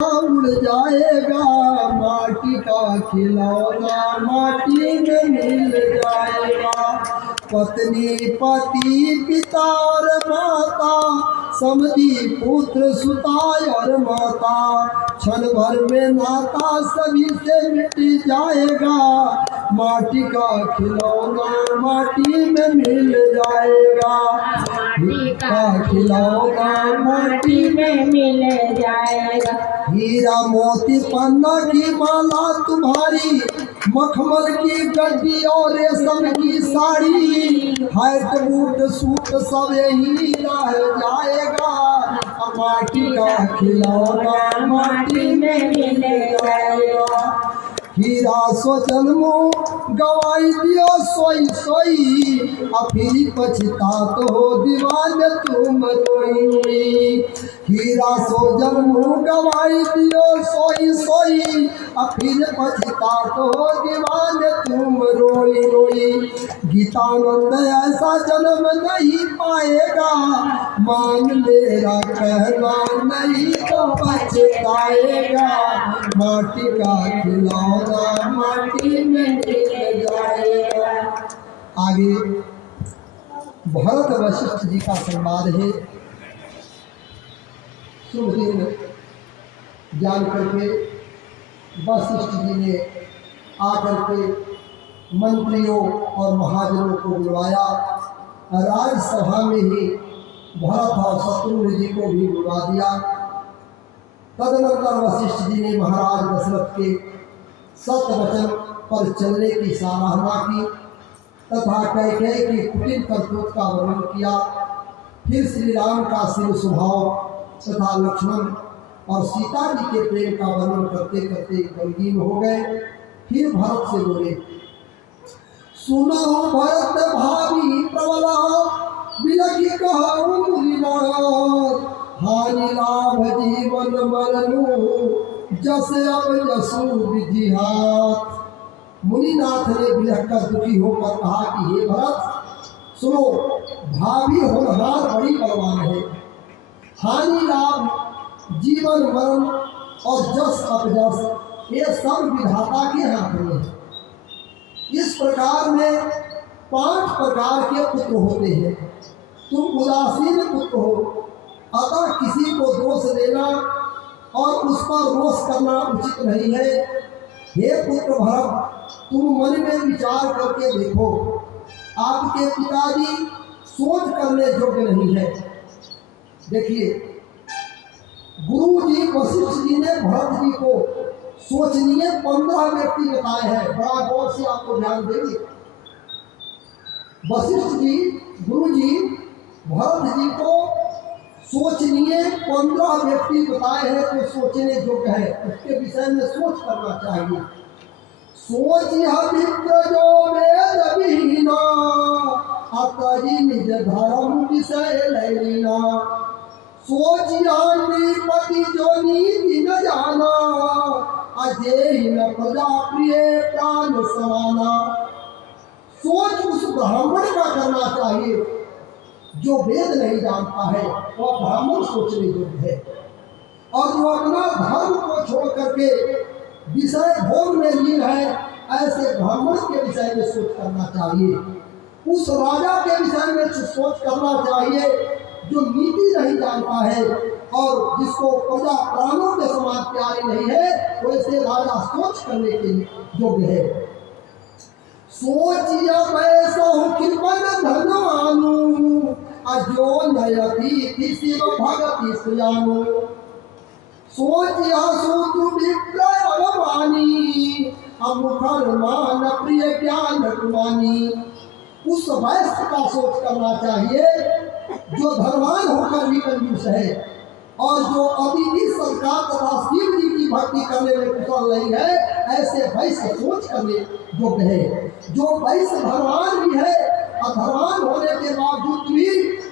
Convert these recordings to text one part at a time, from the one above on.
उड़ जाएगा, माटी का खिलौना माटी में मिल जाएगा। पत्नी पति पिता और माता, समधी पुत्र सुता और माता, क्षण भर में नाता सभी से मिट जाएगा। माटी का खिलौना माटी में मिल जाएगा, माटी का खिलौना माटी में मिल जाएगा। हीरा मोती पन्ना की माला तुम्हारी, मखमल की गड्डी और रेशम की साड़ी, हैट बूट सूट सब यही रह जाएगा। माटी का खिलौना माटी में मिल जाएगा। हीरा सो जन्मो गवाई दियो सोई सोई, फिर पछतात हो दीवान तुम रोई। हीरा सो जन्मो गवाई दियो सोई सोई, फिर पछतात हो दीवान तुम रोई रोई। गीतानंद ऐसा जन्म नहीं पाएगा, मान मेरा कहना नहीं तो पछताएगा। माटी का खिलौना माटी में मिल जाएगा। आगे भरत वशिष्ठ जी का संवाद है। शुभ दिन जान करके वशिष्ठ जी ने आकर के मंत्रियों और महाजनों को बुलवाया। राज्यसभा में ही भरत और शत्रुघ्न जी को भी बुलवा दिया। तदनंतर वशिष्ठ जी ने महाराज दशरथ के सत्य वचन पर चलने की सराहना की तथा कैकेयी की कुटिल करतूत का वर्णन किया। फिर श्री राम का शिव स्वभाव तथा लक्ष्मण और सीता जी के प्रेम का वर्णन करते करते गमगीन हो गए। फिर भरत से बोले, सुनो भरत भावी प्रबला, बिलखि कहूँ मुनिनाथ, हानि लाभ जीवन मरनु, जस अब जसु विधि हाथ। मुनिनाथ ने बिलख कर दुखी होकर कहा कि हे भरत सुनो, भाभी होनहार बड़ी बलवान है। हानि लाभ जीवन मरण और जस अपजस ये सब विधाता के हाथ में है। इस प्रकार में 5 प्रकार के पुत्र होते हैं। तुम उदासीन पुत्र हो, अतः किसी को दोष देना और उस पर रोष करना उचित नहीं है। हे पुत्र भरत, तुम मन में विचार करके देखो, आपके पिताजी सोच करने योग्य नहीं है। देखिए, गुरु जी वशिष्ठ जी ने भरत जी को सोचनीय 15 व्यक्ति बताए हैं। बड़ा गौर से आपको ध्यान देंगे। वशिष्ठ जी गुरु जी भरत जी को सोचनीय 15 व्यक्ति बताए हैं तो सोचने योग्य है, उसके विषय में सोच करना चाहिए। सोच यह विप्र जो वेद विहीना, अतरी निज धर्म विषय लैलीना। सोच यह नृपति जो नीति न जाना, अजेय न प्रजा प्रिय प्राण समाना। सोच उस ब्राह्मण का करना चाहिए जो वेद नहीं जानता है, वह ब्राह्मण सोचने योग्य है। और जो अपना धर्म को छोड़ करके विषय भोग में लीन है, ऐसे ब्राह्मण के विषय में सोच करना चाहिए। उस राजा के विषय में सोच करना चाहिए जो नीति नहीं जानता है और जिसको प्रजा प्राणों के समान प्यारी नहीं है, वैसे राजा सोच करने के योग्य है। सोचिया पैसा कृपन धनवानु, अजो नयति शिव भगति सुजानु। सोचिया सूत्र विप्रय अवमानी, अमुखर मान प्रिय ज्ञान कुमानी। उस वैश्य का सोच करना चाहिए जो धनवान होकर भी कंजूस है और जो अभी इस सरकार तथा शिव जी की भक्ति करने में कुशल नहीं है, ऐसे वैश्य सोच करने योग्य है। जो वैश्य धनवान भी है और धनवान होने के बावजूद भी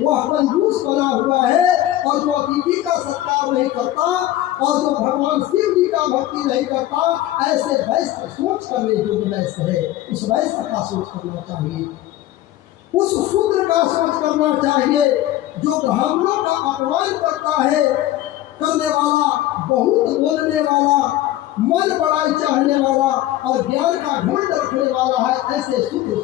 वह कंजूस बना हुआ है और जो अतिथि का सत्कार नहीं करता और जो भगवान शिव जी का भक्ति नहीं करता, ऐसे वैश्य सोच करने योग्य वैश्य है। उस वैश्य का सोच करना चाहिए। उस शूद्र का सोच करना चाहिए जो ब्राह्मणों का अपमान करता है, करने वाला बहुत बोलने वाला, मन बड़ाई चाहने वाला और ज्ञान का ढूंढ रखने वाला है, ऐसे शूद्र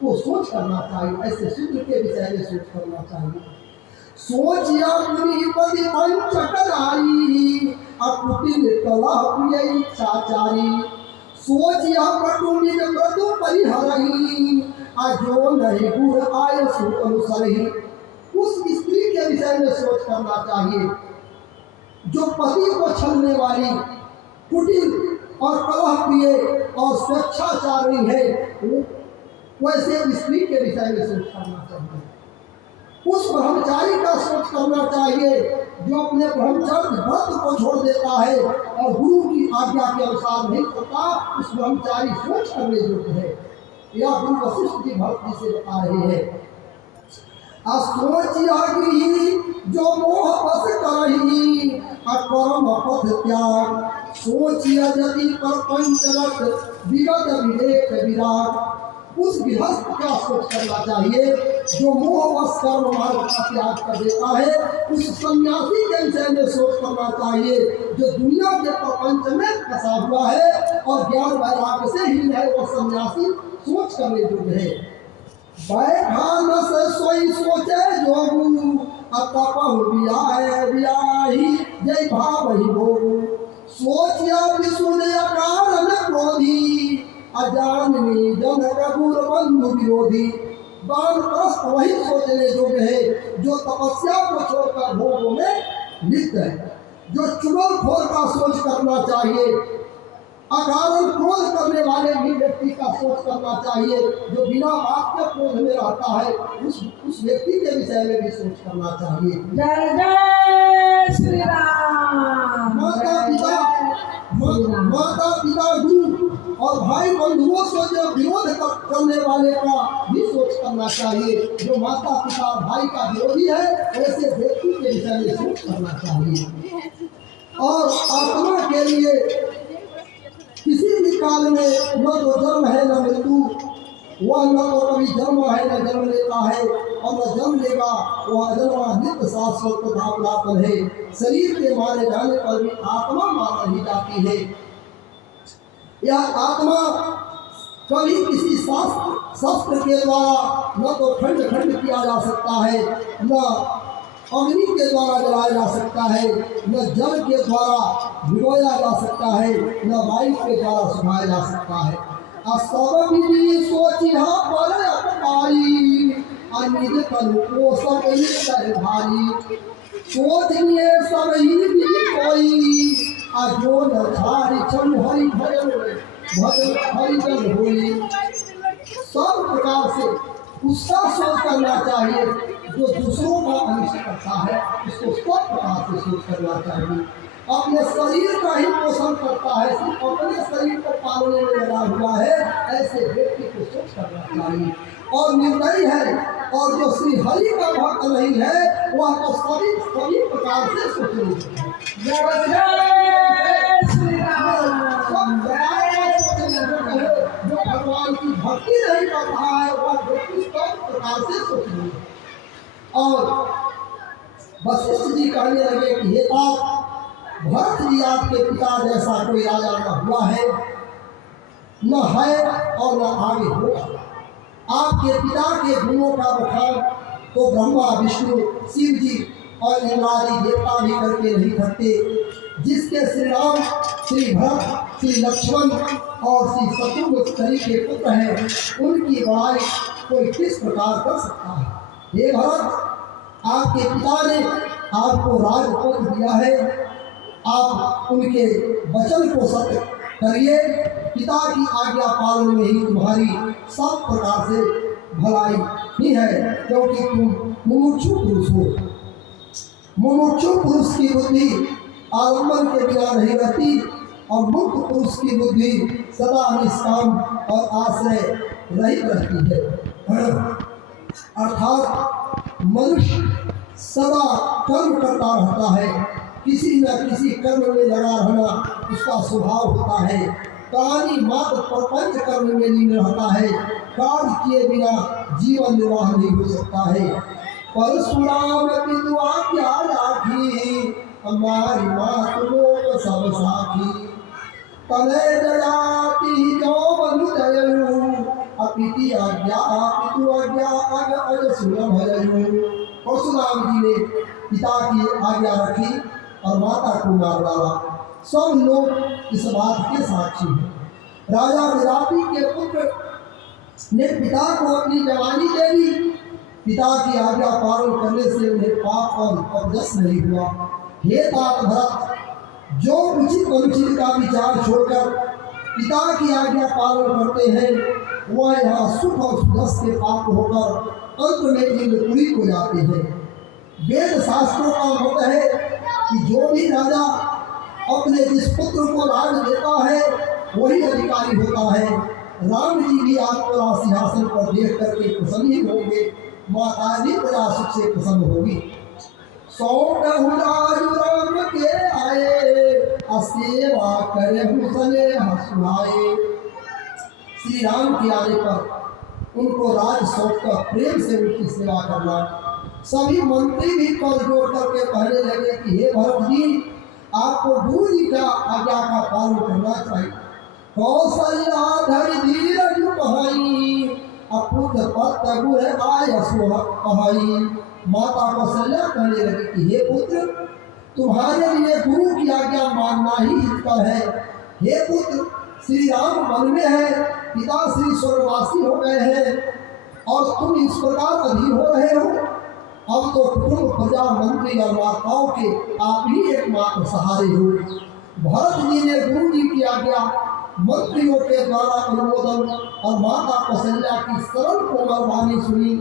को सोच करना चाहिए, ऐसे शूद्र के विषय में सोच करना चाहिए। सोचिया मुनिपति पंचकराई अकुटिल कलह प्रिय इच्छाचारी सोचिया पटुनिज व्रतु परिहरही अजो नहीं गुण आय सु अनुसरही। उस स्त्री के विषय में सोच करना चाहिए जो पति को छलने वाली, कुटिल और कलह प्रिय और स्वेच्छाचारी है, वैसे स्त्री के विषय में सोच करना चाहिए। उस ब्रह्मचारी का सोच करना चाहिए जो अपने ब्रह्मचर्य व्रत को छोड़ देता है और गुरु की आज्ञा के अनुसार नहीं करता, उस ब्रह्मचारी सोच करने योग्य है। यह गुरु वशिष्ठ जी भक्ति से बता रहे हैं। असोचिया गृही जो मोह बस करही अकर्म पथ त्याग सोचिया यदि पर पंचरत विगत विवेक विराट। उस गृहस्थ का सोच करना चाहिए जो मोह वश कर्म मार्ग का त्याग कर देता है। उस सन्यासी के विषय में सोच करना चाहिए जो दुनिया के प्रपंच में फंसा हुआ है और ज्ञान वैराग्य से ही है, वो सन्यासी सोच करने योग्य है। बैठा न से सोई सोचे जोगु अतपहु ब्याही जय भाव ही भोगु सोचिया विसुने कारण क्रोधी अजाननी जन रघुर बंधु विरोधी। वानप्रस्थ वही सोचने योग्य है जो तपस्या को छोड़कर भोगों में लिप्त है। जो चुगलखोर का सोच करना चाहिए, अकारण क्रोध करने वाले भी व्यक्ति का सोच करना चाहिए, जो बिना बात के क्रोध में रहता है, उस व्यक्ति के विषय में भी सोच करना चाहिए। जय जय श्री राम। माता पिता गुरु और भाई बंधुओं से जो विरोध करने वाले का भी सोच करना चाहिए। जो माता पिता भाई का विरोधी है, ऐसे व्यक्ति के विषय में सोच करना चाहिए। और आत्मा के लिए किसी भी काल में न तो जन्म है न मृत्यु, वह न तो कभी जन्म है न जन्म लेता है और न जन्म लेगा, वह अजन्मा नित्य शाश्वत तथा पुरातन है। शरीर के मारे जाने पर भी आत्मा मार नहीं जाती है। यह आत्मा कभी किसी शस्त्र के द्वारा न तो खंड खंड किया जा सकता है, न अग्नि के द्वारा जलाया जा सकता है, न जल के द्वारा भिगोया जा सकता है, न वायु के द्वारा सुखाया जा सकता है। सब विधि सोचिहा पर अपकारी अनिज तन को सब निश्चय भारी सोचनिए सब ही विधि कोई अजो न धारी छन हरि भजन भजन हरिजन होई। सब प्रकार से उसका सोच करना चाहिए जो दूसरों का अनिष्ट करता है, उसको सब प्रकार से सोच करना चाहिए। अपने शरीर का ही पोषण करता है, सिर्फ अपने शरीर को पालने में लगा हुआ है, ऐसे व्यक्ति को सोच करना चाहिए। और निर्दयी है और जो श्री हरि का भक्त नहीं है, वह तो सभी प्रकार से सोचने जो भगवान की भक्ति नहीं कर रहा है, वह व्यक्ति सब प्रकार से सोचने। और वशिष्ठ जी कहने लगे कि हे तात, भरत जी आपके पिता जैसा कोई राजा न हुआ है, न है और न आगे होगा। आपके पिता के गुणों का बखान तो ब्रह्मा विष्णु शिव जी और इंद्रादि देवता भी करके नहीं करते। जिसके श्री राम, श्री भरत, श्री लक्ष्मण और श्री शत्रुघ्न के पुत्र हैं, उनकी बड़ाई कोई किस प्रकार कर सकता है। हे भरत, आपके पिता ने आपको राजपद दिया है, आप उनके वचन को सत्य करिए। पिता की आज्ञा पालन में ही तुम्हारी सब प्रकार से भलाई ही है, क्योंकि तुम मुमुक्षु पुरुष हो। मुमुक्षु पुरुष की बुद्धि आलम्बन के बिना नहीं रहती और मुक्त पुरुष की बुद्धि सदा निष्काम और आश्रय रहित रहती है। अर्थात मनुष्य सदा कर्म करता रहता है, किसी न किसी कर्म में लगा रहना उसका स्वभाव होता है। प्राणी मात्र प्रपंच कर्म में लीन रहता है, कार्य किए बिना जीवन निर्वाह नहीं हो सकता है। परशुराम की दुआ क्या राखी, हमारी मात लोक सब साखी तले जयाति जो बनु जयु अपिति आज्ञा पितु आज्ञा अग अज सुलभ भयु। परशुराम जी ने पिता की आज्ञा रखी और माता को मार डाला। सब लोग इस बात के साक्षी हैं। राजा विराटी के पुत्र ने पिता को अपनी जवानी दे दी। पिता की आज्ञा पालन करने से उन्हें पाप और अपजस नहीं हुआ। हे तात भरत, जो उचित अनुचित का विचार छोड़कर पिता की आज्ञा पालन करते हैं वह यहाँ सुख और सुदस के पाप होकर अंत में इंद्रपुरी को जाते हैं। वेद शास्त्रों का मत है कि जो भी राजा अपने जिस पुत्र को राज देता है वही अधिकारी होता है। राम जी भी आपको सिंहासन पर देख करके प्रसन्न ही होंगे, माता भी बड़ा सुख से प्रसन्न होगी। सौ राम के आए असेवा करे हुसने हसुआए। श्री राम के आने पर उनको राज सौंपकर प्रेम से उनकी सेवा करना। सभी मंत्री भी कर जोड़ करके कहने लगे कि हे भरत जी, आपको गुरु जी का आज्ञा का पालन करना चाहिए। कौशल्या धरि धीरज बहाई अपुत पत गुर आय सुहाई। माता कौशल्या कहने लगी कि हे पुत्र, तुम्हारे लिए गुरु की आज्ञा मानना ही हितकर है। हे पुत्र, श्री राम वन में है, पिता श्री स्वर्गवासी हो गए हैं और तुम इस प्रकार अधीर हो रहे हो। अब तो कुटुंब प्रजा मंत्री और माताओं के आप ही एकमात्र सहारे हो। भरत जी ने गुरु जी की आज्ञा मंत्रियों के द्वारा अनुमोदन और माता कौशल्या की सरल कोमल वाणी सुनी।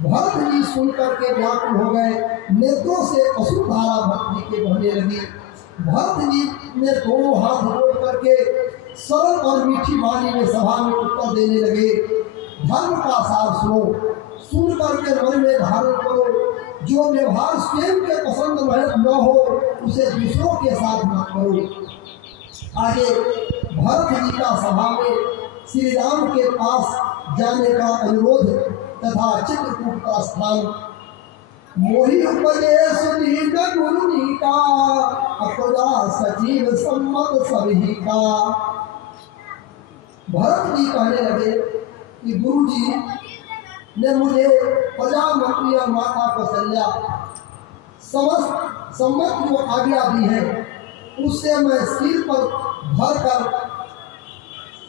भरत जी सुनकर के व्याकुल हो गए, नेत्रों से अश्रुधारा भरत जी के बहने लगी। भरत जी ने दोनों हाथ जोड़ करके सरल और मीठी वाणी में सभा में उत्तर देने लगे। धर्म का सार सुनो, सुन करके मन में धारण करो। जो व्यवहार स्वयं के पसंद न हो उसे दूसरों के साथ मत करो। आगे भरत जी का सभा में श्री राम के पास जाने का अनुरोध तथा चित्रकूट का स्थान। मोहि उपदेश दीन गुरु का अपरा सचिव सम्मत सभी का। भरत जी कहने लगे कि गुरु जी ने मुझे प्रजा मंत्री और माता कौशल्या समस्त सम्मत जो आज्ञा दी है उससे मैं सिर पर धर कर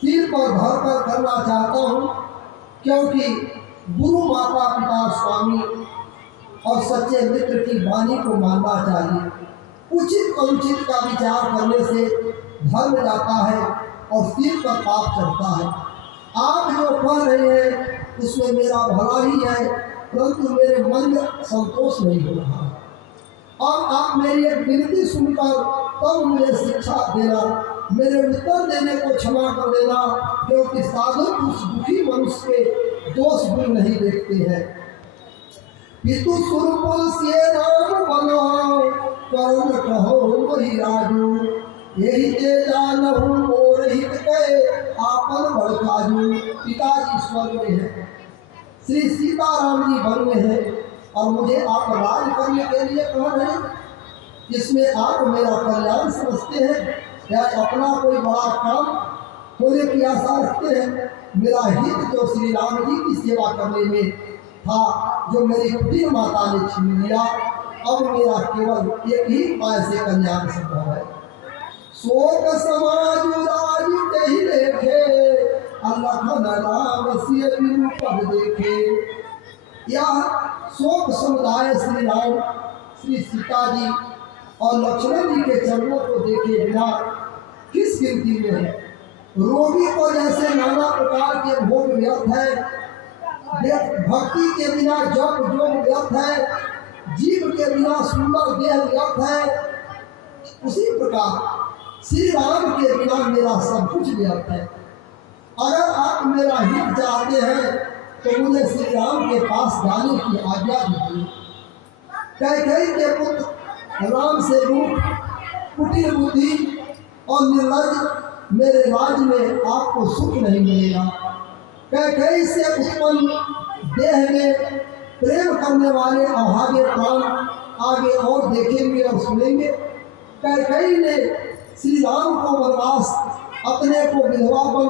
करना चाहता हूँ, क्योंकि गुरु माता पिता स्वामी और सच्चे मित्र की वाणी को मानना चाहिए। उचित अनुचित का विचार करने से धर्म जाता है और सिर पर पाप चढ़ता है। आप जो कह रहे हैं उसमें मेरा भला ही है, परंतु मेरे मन में संतोष नहीं हो रहा। अब आप मेरी एक विनती सुनकर तब मुझे शिक्षा देना, मेरे उत्तर देने को क्षमा कर देना, क्योंकि साधु उस दुखी मनुष्य के दोष गुण नहीं देखते हैं। पितु स्वरूप से राम बनो करुण कहो वही राजू। यही ते जानहु मोर हित के आपन बड़काजू। पिताजी स्वर्ग में है, श्री सीताराम जी वन में है और मुझे आप राज करने के लिए कह रहे हैं। इसमें आप मेरा कल्याण समझते हैं या अपना कोई बड़ा काम होने की आशा रखते हैं? मेरा हित जो श्री राम जी की सेवा करने में था, जो मेरी प्रिय माता ने छीन लिया, अब मेरा केवल एक ही उपाय से कल्याण संभव है। शोक समाज राज कही देखे लखन राम सिय बिनु पद देखे। यह शोक समुदाय श्री राम, श्री सीता जी और लक्ष्मण जी के चरणों को देखे बिना किस गिनती में है। रोगी को जैसे नाना प्रकार के भोग व्यर्थ है, भक्ति के बिना जप जोग व्यर्थ है, जीव के बिना सुंदर देह व्यर्थ है, उसी प्रकार श्री राम के बिना मेरा सब कुछ व्यर्थ है। अगर आप मेरा हित चाहते हैं तो मुझे श्री राम के पास जाने की आज्ञा दीजिए। कैकेयी के पुत्र राम से रूप, कुटिल बुद्धि और निर्लज मेरे राज्य में आपको सुख नहीं मिलेगा। कैकेयी से उत्पन्न देह में प्रेम करने वाले अभागे प्राण आगे और देखेंगे और सुनेंगे। कैकेयी ने श्री राम को वनवास, अपने को विधवापन,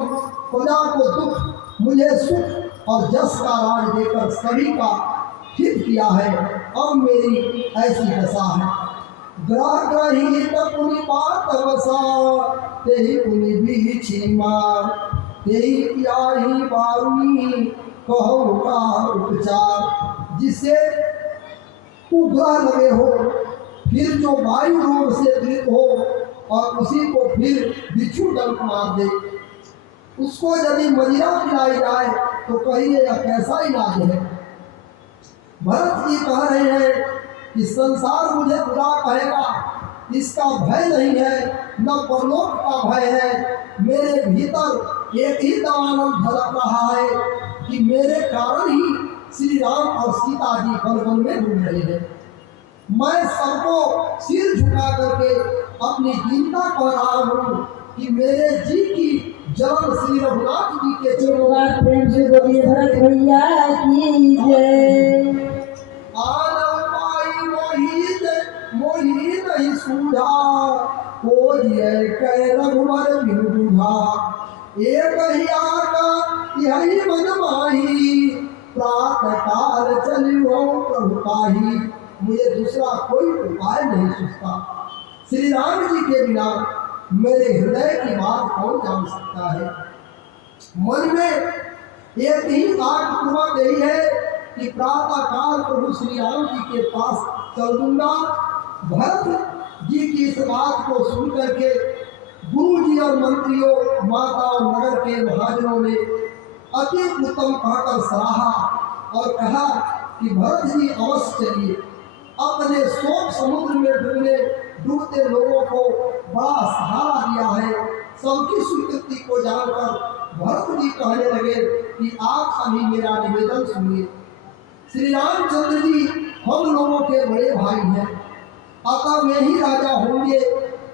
प्रजा को दुख, मुझे सुख और जस का राज देकर सभी का हित किया है। अब मेरी ऐसी दशा है। ग्रह ग्रहित पुनि बात वसा, तेहि पुनि बीछी मार, तेहि प्याही बारुनी कहूँ का उपचार। जिससे उग्रह लगे हो, फिर जो वायु रोग से पीड़ित हो और उसी को फिर बिच्छू डंक मार दे, उसको यदि मदिरा पिलाई जाए तो कहिए यह कैसा इलाज है। भरत जी कह रहे हैं कि संसार मुझे बुरा कहेगा, इसका भय नहीं है, न परलोक का भय है। मेरे भीतर एक ही दवानंद झलक रहा है कि मेरे कारण ही श्री राम और सीता जी वन में घूम रहे हैं। मैं सबको सिर झुका करके अपनी दीनता कह रहा हूँ कि मेरे जी की जन्म श्री रघुनाथ जी के चरणों प्रेम से बोलिए भरत भैया की जय। मोही नहीं सूझा, को रघुवर बिनु बूझा, एक ही आका यही मन माही, प्रातः काल चलियो प्रभु पाही। मुझे दूसरा कोई उपाय नहीं सूझता। श्री राम जी के बिना मेरे हृदय की बात कौन जान सकता है। मन में एक ही आग पूर्वक यही है कि प्रातः काल प्रभु श्री राम जी के पास चल दूंगा। भरत जी की इस बात को सुन करके गुरु जी और मंत्रियों, माता और नगर के महाजनों ने अति उत्तम कहकर सराहा और कहा कि भरत जी अवश्य चलिए। अपने शोक समुद्र में डूबते लोगों को बड़ा सहारा दिया है। सबकी स्वीकृति को जानकर भरत जी कहने लगे कि आप सभी मेरा निवेदन सुनिए। श्री रामचंद्र जी हम लोगों के बड़े भाई हैं, अतः वे ही राजा होंगे।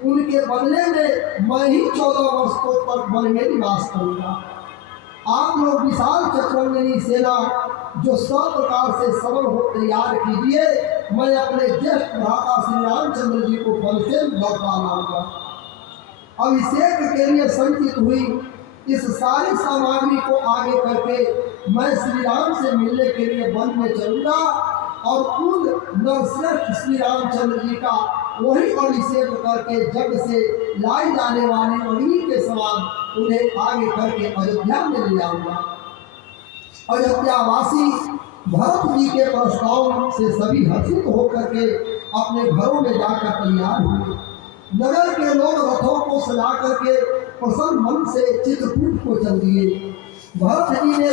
उनके बदले में मैं ही 14 वर्ष तक वन में निवास करूंगा। आप लोग विशाल चतुरंगिनी सेना जो सब प्रकार से सबल हो तैयार कीजिए। मैं अपने ज्येष्ठ भ्राता श्री रामचंद्र जी को वन से लौटा लाऊंगा। अभिषेक के लिए संचित हुई इस सारी सामग्री को आगे करके मैं श्री राम से मिलने के लिए वन में चलूंगा और उन नरश्रेष्ठ श्री रामचंद्र जी का वही अभिषेक करके जग से लाई जाने वाली अग्नि के समान उन्हें आगे करके अयोध्या में ले जाऊंगा। अयोध्यावासी भरत जी के प्रस्ताव से सभी हर्षित होकर के अपने घरों में जाकर तैयार हुए। नगर के लोग रथों को सजा करके प्रसन्न मन से चित्रकूट को चल दिए। भरत जी ने